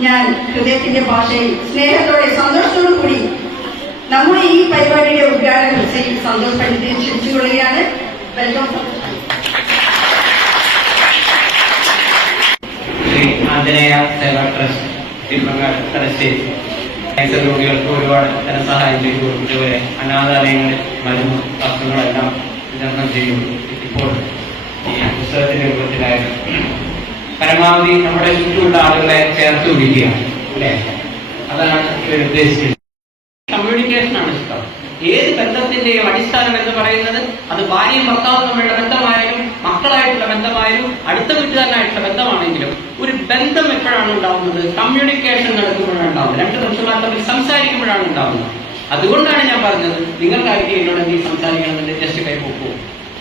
ഞാൻ ഹൃദയത്തിന്റെ ഭാഷയിൽ സ്നേഹത്തോടെ സന്തോഷത്തോടു കൂടി നമ്മുടെ ഈ പരിപാടിയുടെ ഉദ്ഘാടനം ശ്രീ സന്തോഷ് ക്ഷണിച്ചു ക്ഷണിച്ചുകൊള്ളുകയാണ്. വെൽക്കം ട്രസ്റ്റ് രോഗികൾക്ക് ഒരുപാട് ധനസഹായം ചെയ്തു കൊടുക്കുന്നതുവരെ അനാഥാലയങ്ങളിൽ മരുന്ന് വസ്ത്രങ്ങളെല്ലാം വിതരണം ചെയ്യുന്നു ഇപ്പോൾ ഈ പുസ്തകത്തിന്റെ രൂപത്തിലായാലും പരമാവധി നമ്മുടെ ചുറ്റുമുള്ള ആളുകളെ ചേർത്ത് പിടിക്കുക അല്ലേ? അതാണ് ഉദ്ദേശിക്കുന്നത് കമ്മ്യൂണിക്കേഷൻ ആണ് ഇഷ്ടം. ഏത് ബന്ധത്തിന്റെയും അടിസ്ഥാനം എന്ന് പറയുന്നത് അത് ഭാര്യയും ഭർത്താവും തമ്മിലുള്ള ബന്ധമായാലും മക്കളായിട്ടുള്ള ബന്ധമായാലും അടുത്ത വീട്ടുകാരനായിട്ടുള്ള ബന്ധമാണെങ്കിലും ഒരു ബന്ധം എപ്പോഴാണ് ഉണ്ടാവുന്നത്? കമ്മ്യൂണിക്കേഷൻ നടക്കുമ്പോഴാണ് ഉണ്ടാവുന്നത്. രണ്ട് മനുഷ്യന്മാർ തമ്മിൽ സംസാരിക്കുമ്പോഴാണ് ഉണ്ടാവുന്നത്. അതുകൊണ്ടാണ് ഞാൻ പറഞ്ഞത് നിങ്ങൾക്കായിരിക്കും എന്നോട് എന്തെങ്കിലും സംസാരിക്കണമെന്നുണ്ടെങ്കിൽ ജസ്റ്റ് കൈ പോകും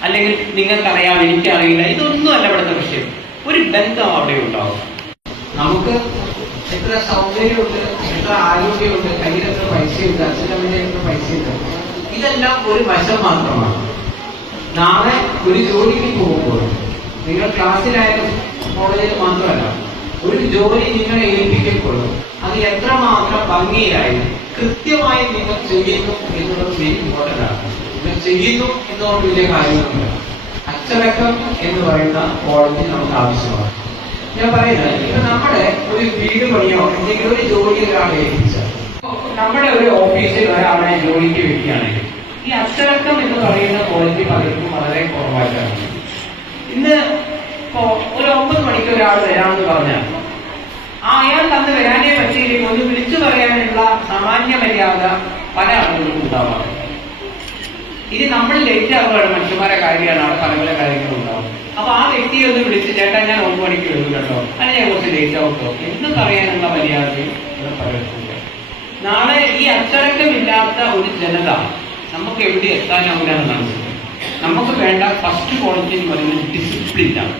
അല്ലെങ്കിൽ നിങ്ങൾക്കറിയാം എനിക്കറിയില്ല. ഇതൊന്നും അല്ല ഇവിടുത്തെ വിഷയം. ഒരു ബന്ധം അവിടെ ഉണ്ടാവും. നമുക്ക് എത്ര സൗകര്യമുണ്ട് എത്ര ആരോഗ്യമുണ്ട് കയ്യിൽ എത്ര പൈസയുണ്ട് അച്ഛനമ്മയുടെ എത്ര പൈസയുണ്ട് ഇതെല്ലാം ഒരു വശം മാത്രമാണ്. നാളെ ഒരു ജോലിക്ക് പോകുമ്പോൾ നിങ്ങൾ ക്ലാസ്സിലായാലും കോളേജിൽ മാത്രമല്ല ഒരു ജോലി നിങ്ങളെ ഏൽപ്പിക്കപ്പെടും അത് എത്രമാത്രം ഭംഗിയായി കൃത്യമായി നിങ്ങൾ ചെയ്യുന്നു എന്നുള്ളത് വെരി ഇമ്പോർട്ടന്റ് ആണ്. നിങ്ങൾ ചെയ്യുന്നു എന്നുള്ള വലിയ കാര്യമൊന്നുമില്ല. അച്ചടക്കം എന്ന് പറയുന്ന ക്വാളിറ്റി നമുക്ക് ആവശ്യമാണ്. ഞാൻ പറയുന്നത് ഇപ്പൊ നമ്മുടെ ഒരു വീട് പണിയോ അല്ലെങ്കിൽ ഒരു ജോലി ഒരാളെ നമ്മുടെ ഒരു ഓഫീസിൽ ഒരാളെ ജോലിക്ക് വെക്കുകയാണെങ്കിൽ ഈ അച്ചടക്കം എന്ന് പറയുന്ന ക്വാളിറ്റി പലർക്കും വളരെ കുറവായിട്ടാണ്. ഇന്ന് ഇപ്പോ ഒരു ഒമ്പത് മണിക്ക് ഒരാൾ വരാമെന്ന് പറഞ്ഞാൽ ആ അയാൾ അന്ന് വരാനേ പറ്റിയില്ലെങ്കിൽ ഒന്ന് വിളിച്ചു പറയാനുള്ള സാമാന്യ മര്യാദ പല ആളുകൾക്കും ഉണ്ടാവാറുണ്ട്. ഇനി നമ്മൾ ലേറ്റ് ആവുകയാണ് മനുഷ്യന്മാരെ കാര്യമാണ് അവിടെ പല പല കാര്യങ്ങളും ഉണ്ടാവും അപ്പൊ ആ വ്യക്തിയെ ഒന്ന് വിളിച്ച് ചേട്ടാ ഞാൻ ഒമ്പത് മണിക്ക് വരും കേട്ടോ. അല്ലെ ഞാൻ കുറച്ച് ലേറ്റ് ആവട്ടോ എന്ന് പറയാനുള്ള മര്യാദയും നാളെ ഈ അച്ചടക്കമില്ലാത്ത ഒരു ജനത നമുക്ക് എവിടെ എത്താനാവില്ലാന്നാണ് നമുക്ക് വേണ്ട ഫസ്റ്റ് ക്വാളിറ്റി എന്ന് പറയുന്നത് ഡിസിപ്ലിൻ ആണ്.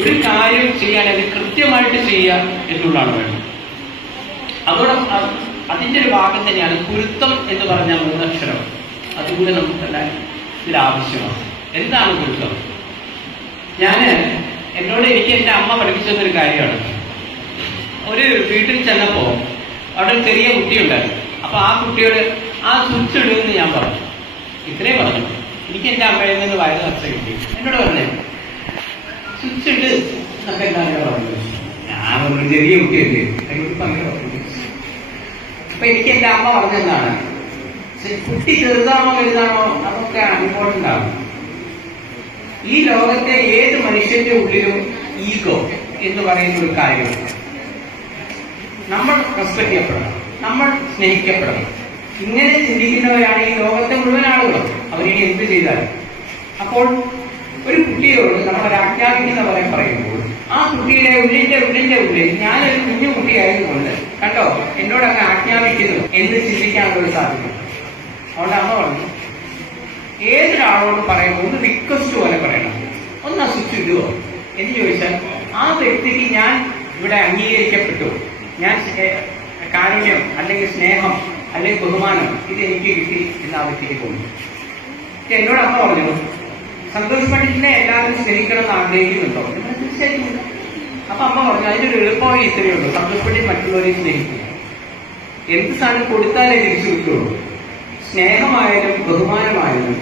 ഒരു കാര്യം ചെയ്യാൻ അത് കൃത്യമായിട്ട് ചെയ്യുക എന്നുള്ളതാണ് വേണ്ടത്. അതോടൊപ്പം അതിന്റെ ഒരു ഭാഗം തന്നെയാണ് കുരുത്തം എന്ന് പറഞ്ഞ മൂന്നക്ഷരം അതുകൂടെ നമുക്കെല്ലാം ഇതിൽ ആവശ്യമാണ് എന്താണ് ഗുരുത്വം? ഞാൻ എന്നോട് എനിക്ക് എന്റെ അമ്മ പഠിപ്പിച്ചു കാര്യമാണ്. ഒരു വീട്ടിൽ ചെന്നപ്പോൾ അവിടെ ഒരു ചെറിയ കുട്ടിയുണ്ടായിരുന്നു. അപ്പൊ ആ കുട്ടിയോട് ആ സ്വിച്ച് ഇടുമെന്ന് ഞാൻ പറഞ്ഞു. ഇത്രേ പറഞ്ഞു. എനിക്ക് എന്റെ അമ്മയിൽ നിന്ന് വയറ് നഷ്ട കിട്ടി. എന്നോട് പറഞ്ഞേ സ്വിച്ച് ഇട് എന്നൊക്കെ എന്താണ് പറഞ്ഞത് ഞാൻ ഒരു ചെറിയ കുട്ടിയല്ലേ. അതിനോട് പറഞ്ഞു. അപ്പൊ എനിക്ക് എന്റെ അമ്മ പറഞ്ഞെന്താണ് കുട്ടി ചെറുതാണോ വലുതാണോ അതൊക്കെ ഇമ്പോർട്ടന്റ് ആണ് ഈ ലോകത്തെ ഏത് മനുഷ്യന്റെ ഉള്ളിലും ഈഗോ എന്ന് പറയുന്ന ഒരു കാര്യമുണ്ട്. നമ്മൾ റെസ്പെക്ട് ചെയ്യപ്പെടണം. നമ്മൾ സ്നേഹിക്കപ്പെടണം. ഇങ്ങനെ ചിന്തിക്കുന്നവരാണ് ഈ ലോകത്തെ മുഴുവൻ ആളുകളും. അവരിനി എന്ത് ചെയ്താലും. അപ്പോൾ ഒരു കുട്ടിയോട് നമ്മൾ ആജ്ഞാപിക്കുന്ന പോലെ പറയുമ്പോൾ ആ കുട്ടിയുടെ ഉള്ളിന്റെ ഉള്ളിന്റെ ഉള്ളിൽ ഞാനൊരു കുഞ്ഞു കുട്ടിയായതുകൊണ്ട് കണ്ടോ എന്നോട് അങ്ങ് ആജ്ഞാപിക്കുന്നു എന്ന് ചിന്തിക്കാനുള്ള സാധിക്കും അതുകൊണ്ട് അമ്മ പറഞ്ഞു ഏതൊരാളോട് പറയുമ്പോൾ ഒന്ന് റിക്വസ്റ്റ് പോലെ പറയണം. ഒന്ന് ഇടുവോ? എന്ന് ചോദിച്ചാൽ ആ വ്യക്തിക്ക് ഞാൻ ഇവിടെ അംഗീകരിക്കപ്പെട്ടു. ഞാൻ കാരുണ്യം അല്ലെങ്കിൽ സ്നേഹം അല്ലെങ്കിൽ ബഹുമാനം ഇത് എനിക്ക് കിട്ടി എന്ന് ആ വ്യക്തിക്ക് ഇത് എന്നോട് അമ്മ പറഞ്ഞു സന്തോഷ് പണ്ഡിറ്റിനെ എല്ലാവരും സ്നേഹിക്കണം എന്ന് ആഗ്രഹിക്കുന്നുണ്ടോ? തീർച്ചയായിട്ടും. അപ്പൊ അമ്മ പറഞ്ഞു അതിനൊരു എളുപ്പമായി ഇത്രയേ ഉള്ളൂ. സന്തോഷ് പണ്ഡിറ്റ് മറ്റുള്ളവരെ സ്നേഹിക്കുക. എന്ത് സാധനം കൊടുത്താലേ തിരിച്ചു കിട്ടുള്ളൂ? സ്നേഹമായാലും ബഹുമാനമായാലും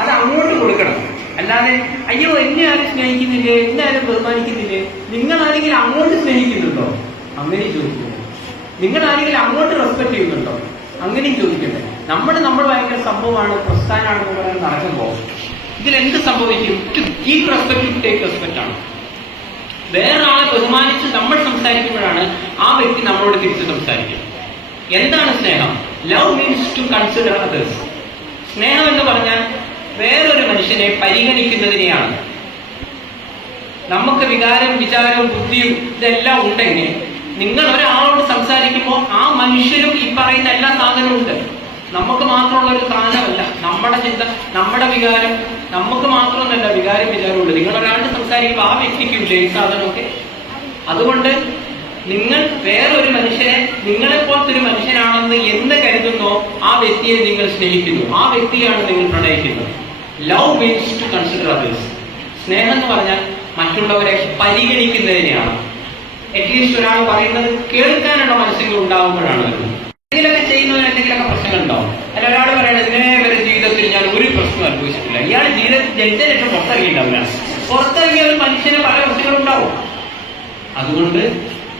അത് അങ്ങോട്ട് കൊടുക്കണം. അല്ലാതെ അയ്യോ എന്നെ ആരും സ്നേഹിക്കുന്നില്ലേ? എന്നെ ആരും ബഹുമാനിക്കുന്നില്ലേ? നിങ്ങൾ ആരെങ്കിലും അങ്ങോട്ട് സ്നേഹിക്കുന്നുണ്ടോ? അങ്ങനെ ചോദിക്കുന്നു നിങ്ങൾ ആരെങ്കിലും അങ്ങോട്ട് റെസ്പെക്ട് ചെയ്യുന്നുണ്ടോ? അങ്ങനെയും ചോദിക്കട്ടെ നമ്മൾ നമ്മൾ ഭയങ്കര സംഭവമാണ് പ്രസ്ഥാനമാണെന്ന് പറയാൻ നടക്കുമ്പോൾ ഇതിൽ എന്ത് സംഭവിക്കും ഈ റെസ്പെക്ട് ടേക്ക് റെസ്പെക്ട് ആണ്. വേറൊരാളെ ബഹുമാനിച്ച് നമ്മൾ സംസാരിക്കുമ്പോഴാണ് ആ വ്യക്തി നമ്മളോട് തിരിച്ച് സംസാരിക്കുന്നത് എന്താണ് സ്നേഹം? Love means to consider others സ്നേഹം എന്ന് പറഞ്ഞാൽ വേറൊരു മനുഷ്യനെ പരിഗണിക്കുന്നതിനെയാണ്. നമുക്ക് വികാരം വിചാരവും ബുദ്ധിയും ഇതെല്ലാം ഉണ്ടെങ്കിൽ നിങ്ങൾ ഒരാളോട് സംസാരിക്കുമ്പോൾ ആ മനുഷ്യനും ഈ പറയുന്ന എല്ലാ സാധനവും ഉണ്ട്. നമുക്ക് മാത്രമുള്ള ഒരു സാധനമല്ല. നമ്മുടെ ചിന്ത നമ്മുടെ വികാരം നമുക്ക് മാത്രമൊന്നല്ല വികാരം വിചാരമുള്ളൂ നിങ്ങൾ ഒരാളോട് സംസാരിക്കുമ്പോൾ ആ വ്യക്തിക്കും ജയിൽ സാധനമൊക്കെ. അതുകൊണ്ട് നിങ്ങൾ വേറൊരു മനുഷ്യനെ നിങ്ങളെപ്പോലത്തെ ഒരു മനുഷ്യനാണെന്ന് എന്ന് കരുതുന്നോ ആ വ്യക്തിയെ നിങ്ങൾ സ്നേഹിക്കുന്നു. ആ വ്യക്തിയാണ് നിങ്ങൾ പ്രണയിക്കുന്നത്. Love means to consider others സ്നേഹം എന്ന് പറഞ്ഞാൽ മറ്റുള്ളവരെ പരിഗണിക്കുന്നതിനെയാണ്. അറ്റ്ലീസ്റ്റ് ഒരാൾ പറയുന്നത് കേൾക്കാനുള്ള മനസ്സിൽ ഉണ്ടാവുമ്പോഴാണ് വരുന്നത്. എന്തെങ്കിലുമൊക്കെ ചെയ്യുന്നതിന് എന്തെങ്കിലുമൊക്കെ പ്രശ്നങ്ങൾ ഉണ്ടാവും. അല്ല ഒരാൾ പറയുന്നത് ഇങ്ങനെ വരെ ജീവിതത്തിൽ ഞാൻ ഒരു പ്രശ്നം അനുഭവിച്ചിട്ടില്ല. ഇയാൾ ജീവിതത്തിൽ ജനിച്ച ലക്ഷം പുറത്തിറങ്ങിയിട്ടുണ്ടാവില്ല പുറത്തിറങ്ങിയ ഒരു മനുഷ്യന് പല പ്രശ്നങ്ങളുണ്ടാവും അതുകൊണ്ട്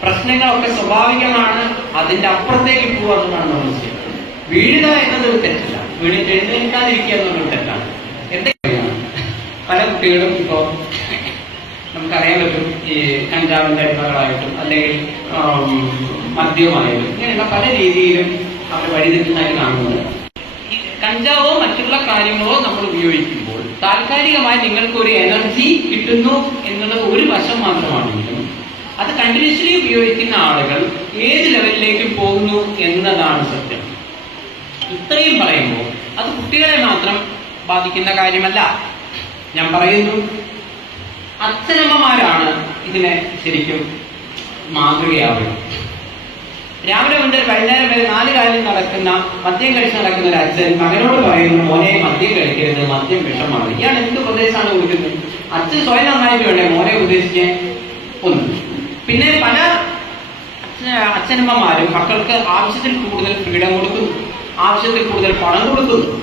പ്രശ്നങ്ങളൊക്കെ സ്വാഭാവികമാണ് അതിന്റെ അപ്പുറത്തേക്ക് പോകുക എന്നതാണ് നമ്മൾ ചെയ്യുന്നത് വീഴുക എന്നത് ഒരു തെറ്റില്ല. വീണിട്ട് എഴുന്നേൽക്കാതിരിക്കുക എന്നുള്ളൊരു തെറ്റാണ്. എന്തൊക്കെയാണ്? പല കുട്ടികളും ഇപ്പോൾ നമുക്കറിയാൻ പറ്റും ഈ കഞ്ചാവിന്റെ അടിമകളായിട്ടും അല്ലെങ്കിൽ മദ്യമായാലും ഇങ്ങനെയുള്ള പല രീതിയിലും അവർ വഴിതെറ്റുന്നതായി കാണുന്നത് ഈ കഞ്ചാവോ മറ്റുള്ള കാര്യങ്ങളോ നമ്മൾ ഉപയോഗിക്കുമ്പോൾ താൽക്കാലികമായി നിങ്ങൾക്ക് ഒരു എനർജി കിട്ടുന്നു എന്നുള്ളത് ഒരു വശം മാത്രമാണെങ്കിലും അത് കണ്ടിന്യൂസ്ലി ഉപയോഗിക്കുന്ന ആളുകൾ ഏത് ലെവലിലേക്ക് പോകുന്നു എന്നതാണ് സത്യം. ഇത്രയും പറയുമ്പോൾ അത് കുട്ടികളെ മാത്രം ബാധിക്കുന്ന കാര്യമല്ല. ഞാൻ പറയുന്നു അച്ഛനമ്മമാരാണ് ഇതിനെ ശരിക്കും മാതൃകയാവുക. രാവിലെ മുതൽ വൈകുന്നേരം വരെ നാല് കാലം നടക്കുന്ന മദ്യം കഴിച്ച് നടക്കുന്ന ഒരു അച്ഛൻ മകനോട് പറയുന്നു മോനെ മദ്യം കഴിക്കരുത് മദ്യം വിഷമാണ്. ഇയാൾ എന്ത് ഉപദേശമാണ് കൊടുക്കുന്നത്? അച്ഛൻ സ്വയം നന്നായിട്ട് വേണ്ടേ? മോനെ ഉപദേശിക്കാൻ ഒന്ന്. പിന്നെ പല അച്ഛ- അച്ഛനമ്മമാരും മക്കൾക്ക് ആവശ്യത്തിൽ കൂടുതൽ ഫ്രീഡം കൊടുക്കുന്നു. ആവശ്യത്തിൽ കൂടുതൽ പണം കൊടുക്കുന്നു.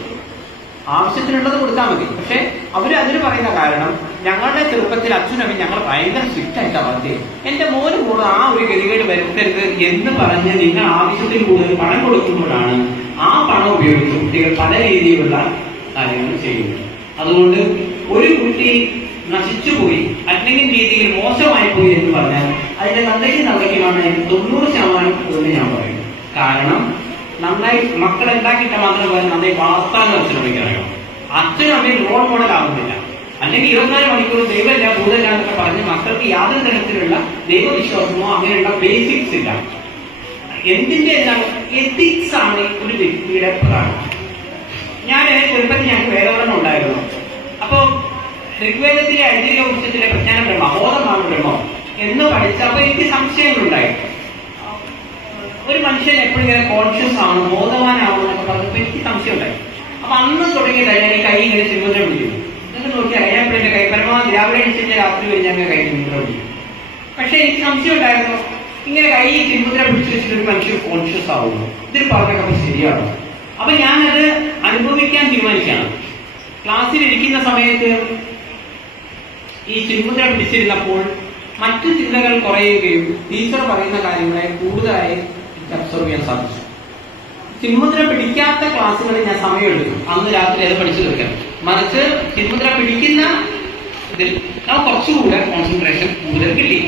ആവശ്യത്തിനുള്ളത് കൊടുത്താൽ മതി. പക്ഷെ അവർ അതിന് പറയുന്ന കാരണം ഞങ്ങളുടെ ചെറുപ്പത്തിൽ അച്ഛനമ്മ ഞങ്ങൾ ഭയങ്കര സ്ട്രിക്റ്റ് ആയിട്ടാ പറഞ്ഞത് എന്റെ മോന് കൂടെ ആ ഒരു ഗതികേട് വരുത്തരുത് എന്ന് പറഞ്ഞ് നിങ്ങൾ ആവശ്യത്തിൽ കൂടുതൽ പണം കൊടുക്കുമ്പോഴാണ് ആ പണം ഉപയോഗിച്ച് കുട്ടികൾ പല രീതിയിലുള്ള കാര്യങ്ങൾ ചെയ്യുന്നത്. അതുകൊണ്ട് ഒരു കുട്ടി നശിച്ചുപോയി. അല്ലെങ്കിൽ രീതിയിൽ മോശമായി പോയി എന്ന് പറഞ്ഞാൽ അതിന്റെ നന്ദയ്ക്ക് നന്ദയ്ക്കുമാണ് തൊണ്ണൂറ് ശതമാനം എന്ന് ഞാൻ പറയും. കാരണം നന്നായി മക്കളെ ഉണ്ടാക്കിയിട്ട് മാത്രം പോലെ നന്നായി വളർത്താൻ ശ്രമിക്കണം അച്ഛനും അമ്മയും റോൾ മോഡൽ ആകുന്നില്ല. അല്ലെങ്കിൽ ഇരുപത്തിനാല് മണിക്കൂർ ദൈവമില്ല ഭൂതമില്ല എന്നൊക്കെ പറഞ്ഞ് മക്കൾക്ക് യാതൊരു തരത്തിലുള്ള ദൈവവിശ്വാസമോ അങ്ങനെയുള്ള ബേസിക്സ് ഇല്ല. എന്തിന്റെ എന്താണ് എത്തിക്സ് ആണ് ഒരു വ്യക്തിയുടെ പ്രധാനം. ഞാൻ ചെറുപ്പത്തിൽ ഞാൻ വേദപഠനം ഉണ്ടായിരുന്നു. അപ്പോ ഋഗ്വേദത്തിലെ ഐതിഹ്യ വംശത്തിലെ പ്രജ്ഞാന ബ്രഹ്മ ബോധമാണ് ബ്രഹ്മം എന്ന് പഠിച്ചപ്പോ എനിക്ക് സംശയങ്ങളുണ്ടായി. ഒരു മനുഷ്യൻ എപ്പോഴും ഇങ്ങനെ കോൺഷ്യസ് ആണ് ബോധവാനാവണം എന്നൊക്കെ എനിക്ക് സംശയം ഉണ്ടായി അപ്പൊ അന്ന് തുടങ്ങിയതായി ഞാൻ കൈ ഇങ്ങനെ സിമുദ്ര പിടിക്കും എന്നിട്ട് നോക്കിയാൽ ഞാൻ എന്റെ കൈ പരമാവധി രാവിലെ അടിച്ചിട്ട് രാത്രി വരെ ഞാൻ കൈ സിമുദ്ര പിടിക്കും പക്ഷെ എനിക്ക് സംശയം ഉണ്ടായിരുന്നു ഇങ്ങനെ കൈ സിമുദ്ര പിടിച്ചു വെച്ചിട്ട് ഒരു മനുഷ്യൻ കോൺഷ്യസ് ആവുന്നു. ഇതിൽ പറഞ്ഞൊക്കെ ശരിയാണോ. അപ്പൊ ഞാനത് അനുഭവിക്കാൻ തീരുമാനിക്കുകയാണ്. ക്ലാസ്സിൽ ഇരിക്കുന്ന സമയത്ത് ഈ ചിന്മുദ്ര പിടിച്ചിരുന്നപ്പോൾ മറ്റു ചിന്തകൾ കുറയുകയും ടീച്ചർ പറയുന്ന കാര്യങ്ങളെ കൂടുതലായി അബ്സർവ് ചെയ്യാൻ സാധിച്ചു. ചിന്മുദ്ര പിടിക്കാത്ത ക്ലാസ്സുകളിൽ ഞാൻ സമയമെടുക്കും അന്ന് രാത്രി അത് പഠിച്ചു തീർക്കാം മറിച്ച് ചിന്മുദ്ര പിടിക്കുന്ന ഇതിൽ ആ കുറച്ചുകൂടെ കോൺസെൻട്രേഷൻ കൂടുതൽ കിട്ടി.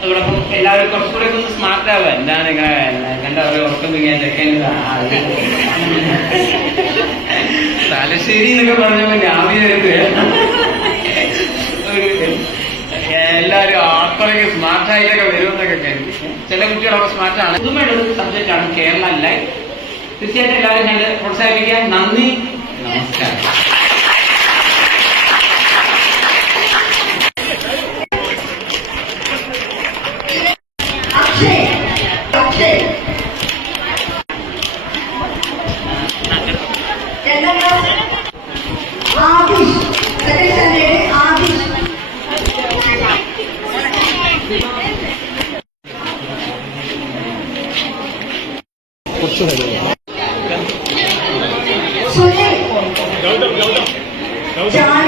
അതോടൊപ്പം എല്ലാവരും കുറച്ചുകൂടെ ഒന്ന് സ്മാർട്ട് ആവുക. എന്താണ് ഇങ്ങനെ കണ്ട ഒരു ഉറക്കം തൂങ്ങിയാൽ തലശ്ശേരി എന്നൊക്കെ പറഞ്ഞപ്പോ ഞാൻ വിചാരിച്ചു ഒരു എല്ലാവരും അത്രയ്ക്ക് സ്മാർട്ട് ആയിട്ടൊക്കെ വരുമെന്നൊക്കെ കരുതി. ചില കുട്ടികളൊക്കെ സ്മാർട്ടാണ്. പുതുമയുള്ള ഒരു സബ്ജക്ട് ആണ് കേരള ലൈഫ്. തീർച്ചയായിട്ടും എല്ലാവരും കണ്ട് പ്രോത്സാഹിപ്പിക്കാൻ നന്ദി. നമസ്കാരം. John?